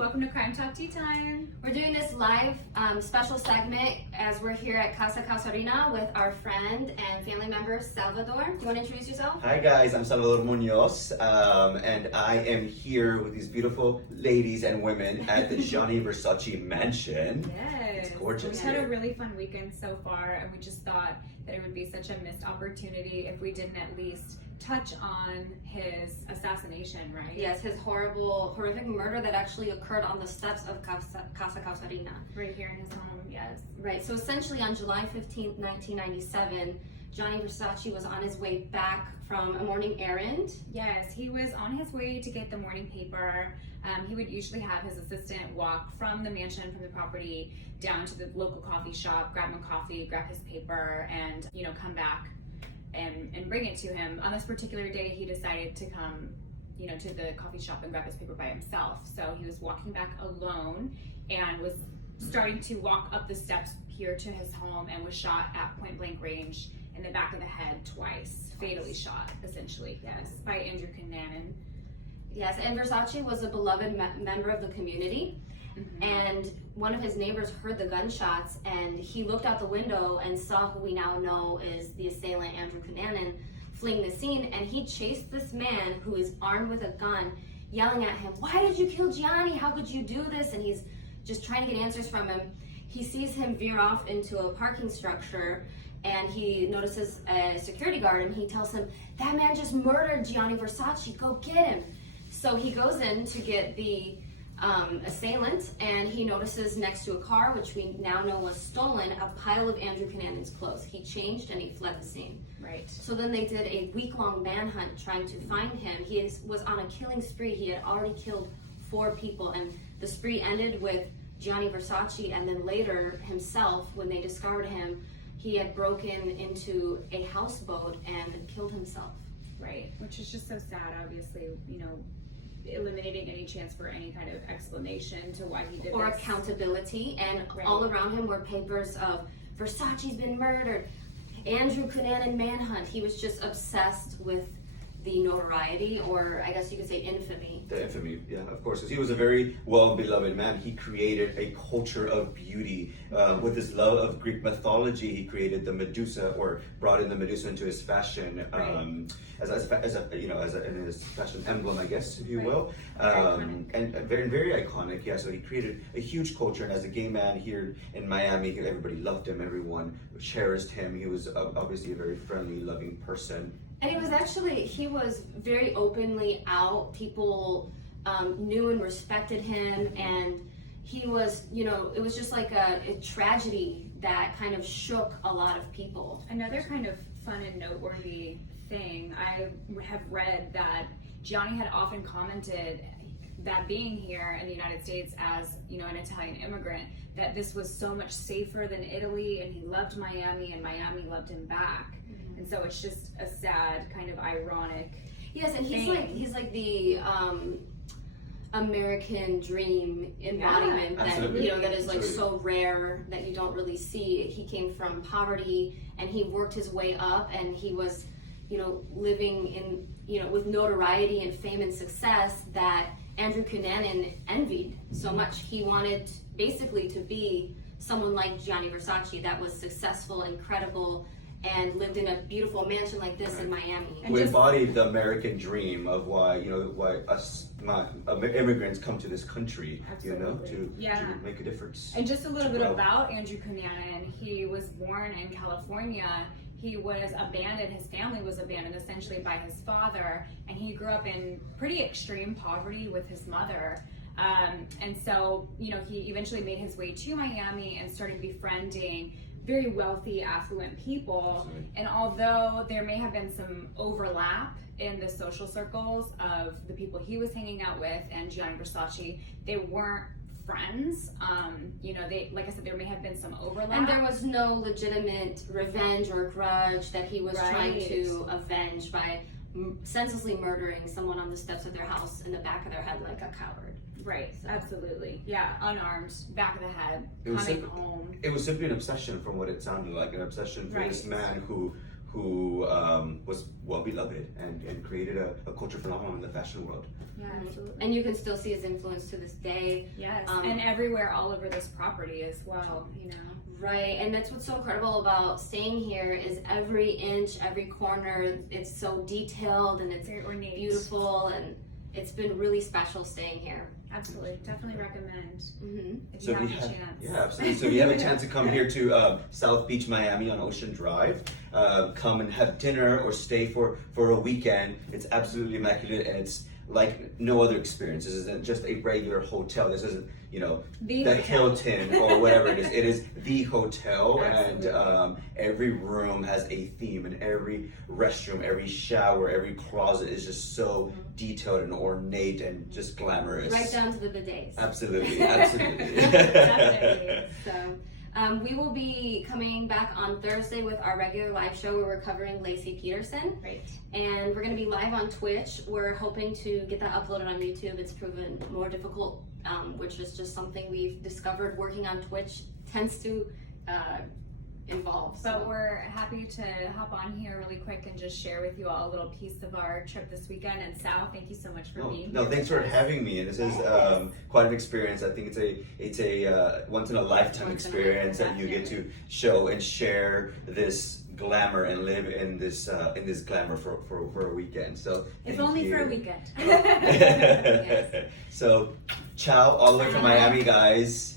welcome to Crime Talk Tea Time. We're doing this live special segment as we're here at Casa Causarina with our friend and family member, Salvador. Do you want to introduce yourself? Hi guys, I'm Salvador Munoz, and I am here with these beautiful ladies and women at the Gianni Versace mansion. Yes. It's gorgeous We had here. a really fun weekend so far, and we just thought that it would be such a missed opportunity if we didn't at least touch on his assassination, right? Yes, his horrific murder that actually occurred on the steps of Casa Causarina. Right here in his home, yes. Right, so essentially on July 15th, 1997, Gianni Versace was on his way back from a morning errand. Yes, he was on his way to get the morning paper. He would usually have his assistant walk from the mansion, from the property, down to the local coffee shop, grab him a coffee, grab his paper, and come back and bring it to him. On this particular day, he decided to come to the coffee shop and grab his paper by himself. So he was walking back alone and was starting to walk up the steps here to his home and was shot at point blank range in the back of the head twice, fatally shot, essentially, yes, by Andrew Canana. Yes, and Versace was a beloved member of the community. Mm-hmm. And one of his neighbors heard the gunshots, and he looked out the window and saw who we now know is the assailant, Andrew Canana, fleeing the scene. And he chased this man who is armed with a gun, yelling at him, "Why did you kill Gianni? How could you do this?" And he's just trying to get answers from him. He sees him veer off into a parking structure, and he notices a security guard, and he tells him, "That man just murdered Gianni Versace, go get him." So he goes in to get the assailant, and he notices next to a car, which we now know was stolen, a pile of Andrew Canana's clothes. He changed and he fled the scene. Right. So then they did a week-long manhunt trying to find him. He was on a killing spree. He had already killed 4 people, and the spree ended with Gianni Versace, and then later himself, when they discovered him, he had broken into a houseboat and killed himself. Right, which is just so sad, obviously, eliminating any chance for any kind of explanation to why he did Or this. accountability, and Right. all around him were papers of Versace's been murdered, Andrew Canana manhunt. He was just obsessed with the notoriety, or I guess you could say infamy. The infamy, yeah, of course, because he was a very well-beloved man. He created a culture of beauty. With his love of Greek mythology, he created the Medusa, or brought in the Medusa into his fashion, as in his fashion emblem, I guess, if you will. And very iconic, yeah. So he created a huge culture, and as a gay man here in Miami, everybody loved him. Everyone cherished him. He was obviously a very friendly, loving person. And he was very openly out. People knew and respected him, and he was, it was just like a tragedy that kind of shook a lot of people. Another kind of fun and noteworthy thing, I have read that Gianni had often commented that being here in the United States as, an Italian immigrant, that this was so much safer than Italy, and he loved Miami, and Miami loved him back. And so it's just a sad, kind of ironic. Yes, and he's thing. like the American dream embodiment that absolutely. that is like so rare that you don't really see. He came from poverty, and he worked his way up, and he was living in with notoriety and fame and success that Andrew Canana envied so much. He wanted basically to be someone like Gianni Versace, that was successful, incredible, and lived in a beautiful mansion like this in Miami. Who embodied the American dream of why immigrants come to this country, Absolutely. to make a difference. And just a little bit about Andrew Canana. He was born in California. He was abandoned, his family was abandoned essentially by his father, and he grew up in pretty extreme poverty with his mother. And so, he eventually made his way to Miami and started befriending very wealthy, affluent people. And although there may have been some overlap in the social circles of the people he was hanging out with and Gianni Versace, they weren't friends. Like I said, there may have been some overlap. And there was no legitimate revenge or grudge that he was trying to avenge by senselessly murdering someone on the steps of their house in the back of their head like a coward. Right, absolutely. Yeah, unarmed, back of the head, It was coming home. It was simply an obsession, from what it sounded like, an obsession for this man who who was well beloved and created a culture phenomenon in the fashion world. Yeah, absolutely. And you can still see his influence to this day. Yes, and everywhere all over this property as well, you know. Right, and that's what's so incredible about staying here is every inch, every corner, it's so detailed and it's Very ornate. beautiful, and it's been really special staying here. Absolutely, definitely recommend if So you have we a have, chance. yeah, absolutely. So if you have a chance to come here to South Beach, Miami on Ocean Drive, come and have dinner or stay for a weekend. It's absolutely immaculate, and it's like no other experience. This isn't just a regular hotel. This isn't, you know, The the hotel. Hilton or whatever it is. It is the hotel, Absolutely. and every room has a theme, and every restroom, every shower, every closet is just so detailed and ornate and just glamorous. Right down to the bidets. Absolutely, absolutely. Definitely. So we will be coming back on Thursday with our regular live show where we're covering Lacey Peterson. Right. And we're going to be live on Twitch. We're hoping to get that uploaded on YouTube. It's proven more difficult, which is just something we've discovered. Working on Twitch tends to involve. But we're happy to hop on here really quick and just share with you all a little piece of our trip this weekend. And Sal, thank you so much for being No, here. thanks for having me. And this is quite an experience. I think it's a once in a lifetime experience that you get to show and share this glamour and live in this glamour for a weekend. So If thank only you. for a weekend. Yes. So, ciao, all the way from Miami, guys.